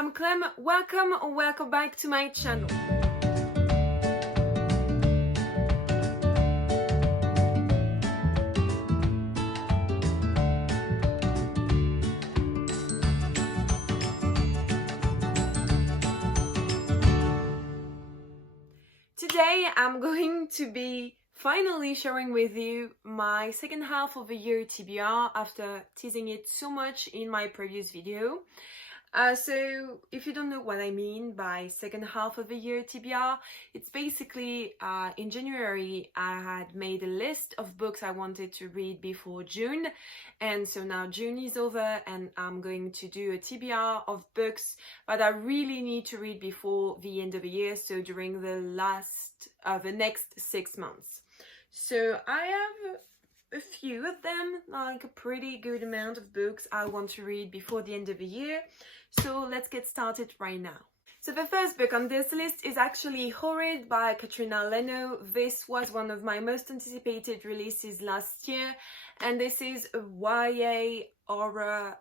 I'm Clem. Welcome or welcome back to my channel. Today I'm going to be finally sharing with you my second half of the year TBR after teasing it so much in my previous video. So if you don't know what I mean by second half of the year TBR, it's basically in January I had made a list of books I wanted to read before June, and so now June is over and I'm going to do a TBR of books that I really need to read before the end of the year, so during the next 6 months. So I have a few of them, like a pretty good amount of books I want to read before the end of the year. So let's get started right now. So the first book on this list is actually Hurried by Katrina Leno. This was one of my most anticipated releases last year, and this is a YA horror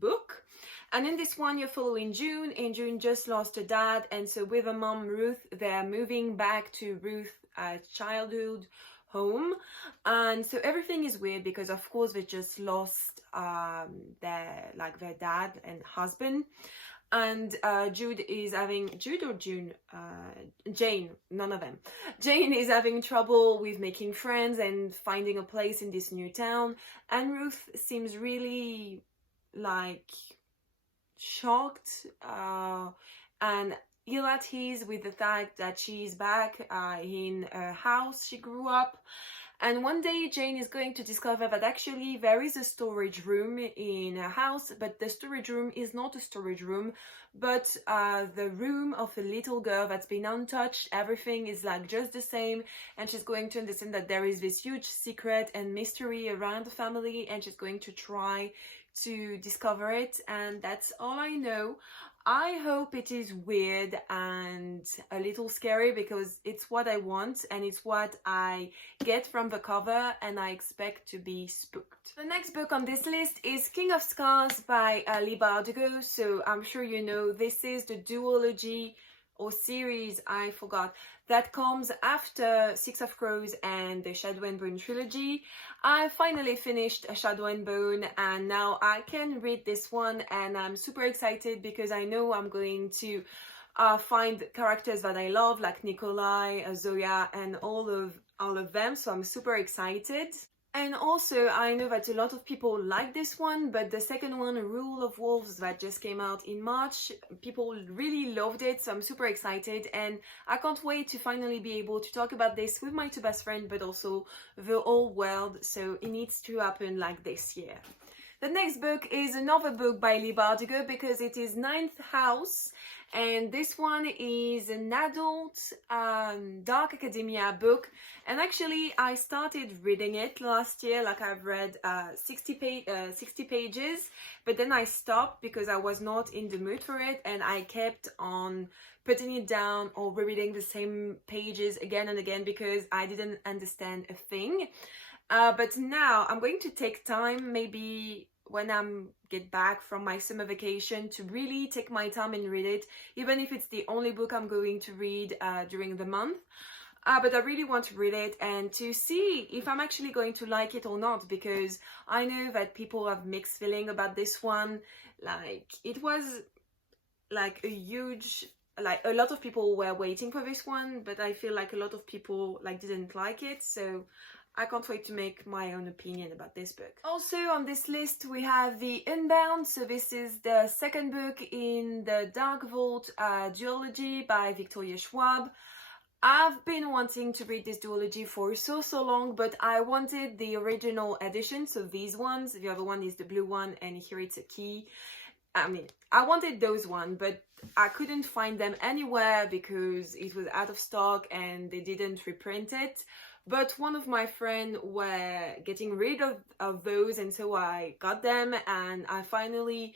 book. And in this one you're following June, and June just lost her dad, and so with her mom Ruth, they're moving back to Ruth's childhood home, and so everything is weird because of course they just lost their dad and husband, and Jane, none of them. Jane is having trouble with making friends and finding a place in this new town, and Ruth seems really shocked and ill at ease with the fact that she's back in a house she grew up. And one day Jane is going to discover that actually there is a storage room in her house, but the storage room is not a storage room, but the room of a little girl that's been untouched. Everything is just the same, and she's going to understand that there is this huge secret and mystery around the family, and she's going to try to discover it, and that's all I know. I hope it is weird and a little scary because it's what I want and it's what I get from the cover, and I expect to be spooked. The next book on this list is King of Scars by Leigh Bardugo. So I'm sure you know this is the duology or series, I forgot, that comes after Six of Crows and the Shadow and Bone trilogy. I finally finished Shadow and Bone, and now I can read this one, and I'm super excited because I know I'm going to find characters that I love, like Nikolai, Zoya, and all of them, so I'm super excited. And also, I know that a lot of people like this one, but the second one, Rule of Wolves, that just came out in March, people really loved it, so I'm super excited, and I can't wait to finally be able to talk about this with my two best friends, but also the whole world, so it needs to happen this year. The next book is another book by Leigh Bardugo because it is Ninth House, and this one is an adult dark academia book, and actually I started reading it last year. I've read 60 pages, but then I stopped because I was not in the mood for it, and I kept on putting it down or rereading the same pages again and again because I didn't understand a thing. But now I'm going to take time, maybe when I get back from my summer vacation, to really take my time and read it, even if it's the only book I'm going to read during the month. But I really want to read it and to see if I'm actually going to like it or not, because I know that people have mixed feeling about this one. It was a huge... a lot of people were waiting for this one, but I feel like a lot of people didn't like it, so I can't wait to make my own opinion about this book. Also on this list we have The Unbound. So this is the second book in the Dark Vault duology by Victoria Schwab. I've been wanting to read this duology for so long, but I wanted the original edition, so these ones. The other one is the blue one, and here it's a key. I wanted those ones, but I couldn't find them anywhere because it was out of stock and they didn't reprint it. But one of my friends were getting rid of those, and so I got them, and I finally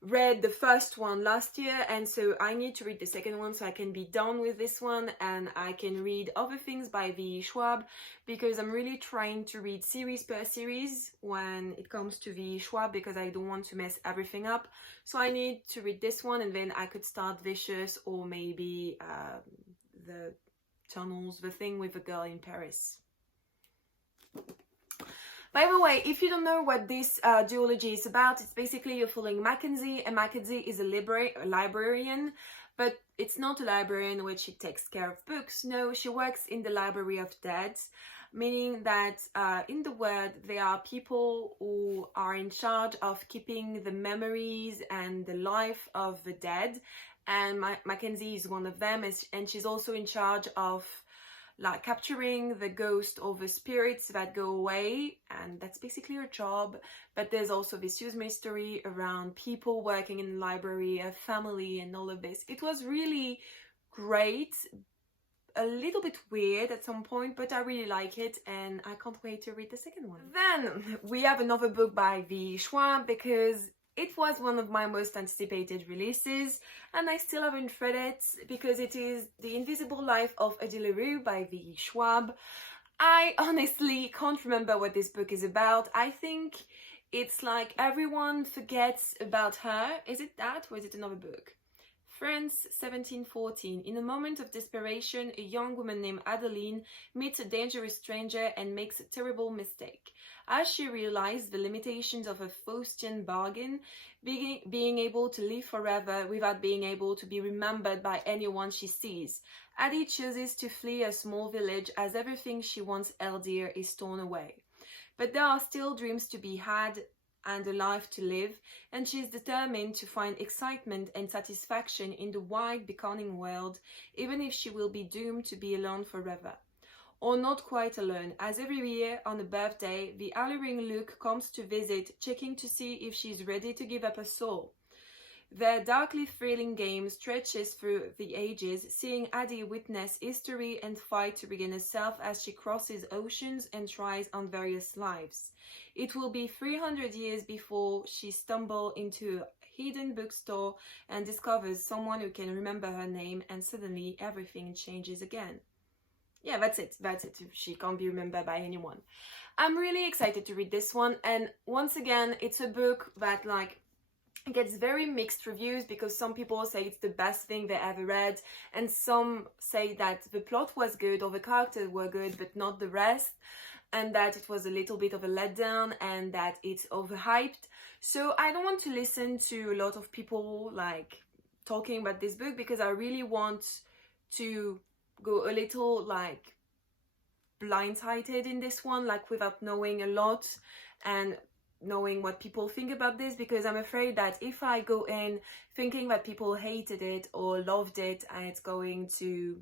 read the first one last year, and so I need to read the second one so I can be done with this one and I can read other things by V. Schwab, because I'm really trying to read series per series when it comes to V. Schwab, because I don't want to mess everything up. So I need to read this one, and then I could start Vicious, or maybe the Tunnels, the thing with the girl in Paris. By the way, if you don't know what this duology is about, it's basically you're following Mackenzie, and Mackenzie is a librarian, but it's not a librarian where she takes care of books. No, she works in the Library of Dead, meaning that in the world there are people who are in charge of keeping the memories and the life of the dead, and Mackenzie is one of them, and she's also in charge of like capturing the ghost or the spirits that go away, and that's basically her job. But there's also this huge mystery around people working in the library, a family, and all of this. It was really great, a little bit weird at some point, but I really like it, and I can't wait to read the second one. Then we have another book by V. Schwab, because it was one of my most anticipated releases, and I still haven't read it, because it is The Invisible Life of Eddie LaRue by V. Schwab. I honestly can't remember what this book is about. I think it's like everyone forgets about her. Is it that, or is it another book? France, 1714. In a moment of desperation, a young woman named Adeline meets a dangerous stranger and makes a terrible mistake. As she realizes the limitations of a Faustian bargain, being able to live forever without being able to be remembered by anyone she sees, Addie chooses to flee a small village as everything she once held dear is torn away. But there are still dreams to be had and a life to live, and she is determined to find excitement and satisfaction in the wide, beckoning world, even if she will be doomed to be alone forever. Or not quite alone, as every year on a birthday, the alluring Luke comes to visit, checking to see if she is ready to give up her soul. Their darkly thrilling game stretches through the ages, seeing Addie witness history and fight to regain herself as she crosses oceans and tries on various lives. It will be 300 years before she stumbles into a hidden bookstore and discovers someone who can remember her name, and suddenly everything changes again. Yeah, that's it. She can't be remembered by anyone. I'm really excited to read this one, and once again, it's a book that gets very mixed reviews, because some people say it's the best thing they ever read, and some say that the plot was good or the characters were good but not the rest, and that it was a little bit of a letdown and that it's overhyped. So I don't want to listen to a lot of people talking about this book, because I really want to go a little blindsided in this one, without knowing a lot and knowing what people think about this, because I'm afraid that if I go in thinking that people hated it or loved it, and it's going to,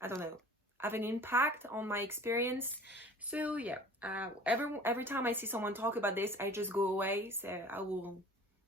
I don't know, have an impact on my experience. So yeah, every time I see someone talk about this, I just go away, so I will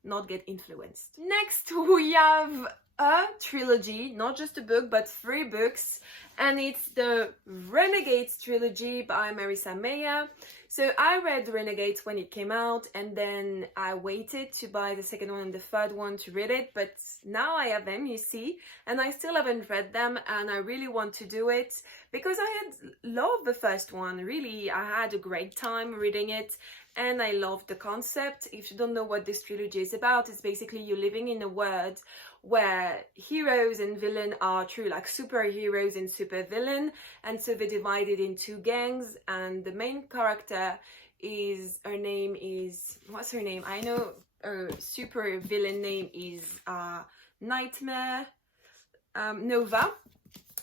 not get influenced. Next we have a trilogy, not just a book but 3 books, and it's the Renegades trilogy by Marissa Meyer. So I read Renegades when it came out, and then I waited to buy the second one and the third one to read it, but now I have them, you see, and I still haven't read them, and I really want to do it because I had loved the first one. Really, I had a great time reading it, and I loved the concept. If you don't know what this trilogy is about, it's basically you living in a world where heroes and villain are true, like superheroes and supervillain, and so they're divided in 2 gangs, and the main character is, her name is, what's her name? I know her super villain name is Nightmare Nova.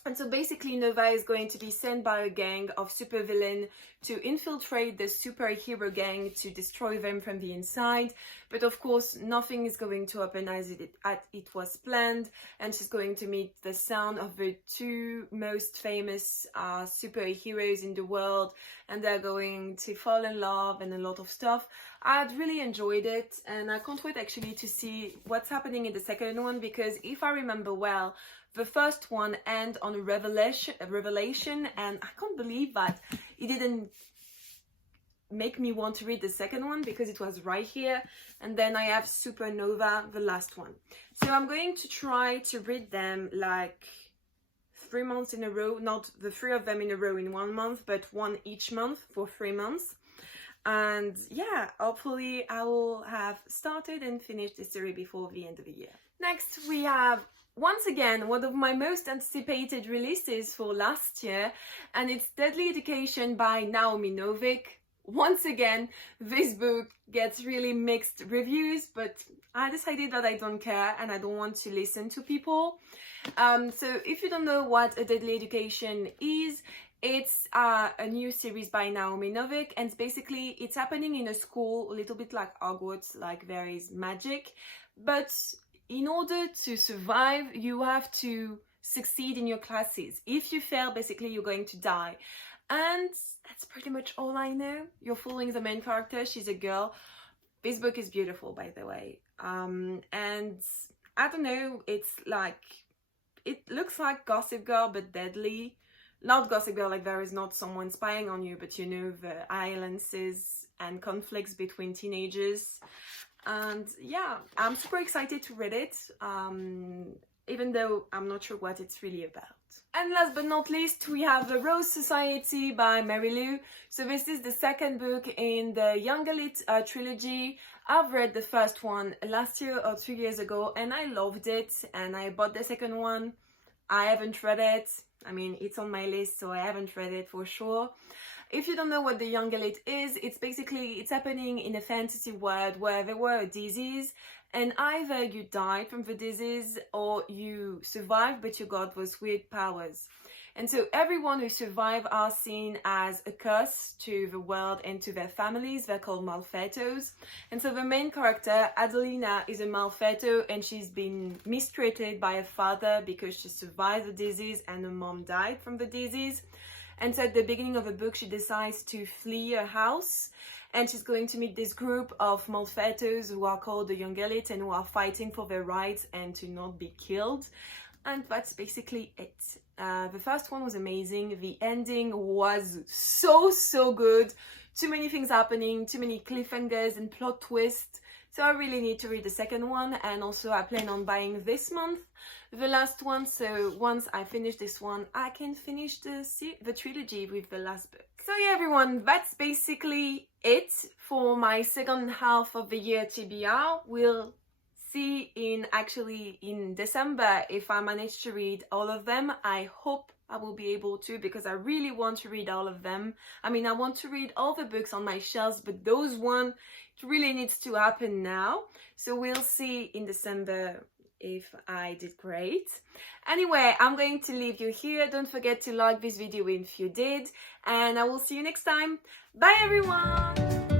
And so basically Nova is going to be sent by a gang of supervillain to infiltrate the superhero gang to destroy them from the inside. But of course, nothing is going to happen as it was planned, and she's going to meet the son of the 2 most famous superheroes in the world, and they're going to fall in love and a lot of stuff. I'd really enjoyed it, and I can't wait actually to see what's happening in the second one, because if I remember well, the first one ends on a revelation, and I can't believe that it didn't make me want to read the second one because it was right here. And then I have Supernova, the last one. So I'm going to try to read them like 3 months in a row, not the 3 of them in a row in 1 month, but one each month for 3 months. And yeah, hopefully I will have started and finished the series before the end of the year. Next we have, once again, one of my most anticipated releases for last year, and it's Deadly Education by Naomi Novik. Once again, this book gets really mixed reviews, but I decided that I don't care and I don't want to listen to people. So if you don't know what A Deadly Education is, it's a new series by Naomi Novik, and basically it's happening in a school, a little bit like Hogwarts, like there is magic, but in order to survive, you have to succeed in your classes. If you fail, basically you're going to die. And that's pretty much all I know. You're following the main character, she's a girl. This book is beautiful, by the way. And I don't know, it's like, it looks like Gossip Girl, but deadly. Not Gossip Girl, like there is not someone spying on you, but you know, the violences and conflicts between teenagers. And yeah, I'm super excited to read it, even though I'm not sure what it's really about. And last but not least, we have The Rose Society by Mary Lou. So this is the second book in the Young Elite trilogy. I've read the first one last year or 2 years ago and I loved it, and I bought the second one. I haven't read it. I mean, it's on my list, so I haven't read it for sure. If you don't know what the Young Elite is, it's happening in a fantasy world where there were a disease, and either you died from the disease or you survived but you got those weird powers. And so everyone who survived are seen as a curse to the world and to their families. They're called Malfetos. And so the main character, Adelina, is a Malfeto, and she's been mistreated by her father because she survived the disease and her mom died from the disease. And so at the beginning of the book, she decides to flee her house, and she's going to meet this group of Malfetos who are called the Young Elite and who are fighting for their rights and to not be killed. And that's basically it. The first one was amazing. The ending was so good. Too many things happening, too many cliffhangers and plot twists. So I really need to read the second one, and also I plan on buying this month the last one. So once I finish this one, I can finish the trilogy with the last book. So yeah, everyone, that's basically it for my second half of the year TBR. We'll see in December if I manage to read all of them. I hope I will be able to, because I really want to read all of them. I mean, I want to read all the books on my shelves, but those one, it really needs to happen now. So we'll see in December if I did great. Anyway, I'm going to leave you here. Don't forget to like this video if you did, and I will see you next time. Bye everyone!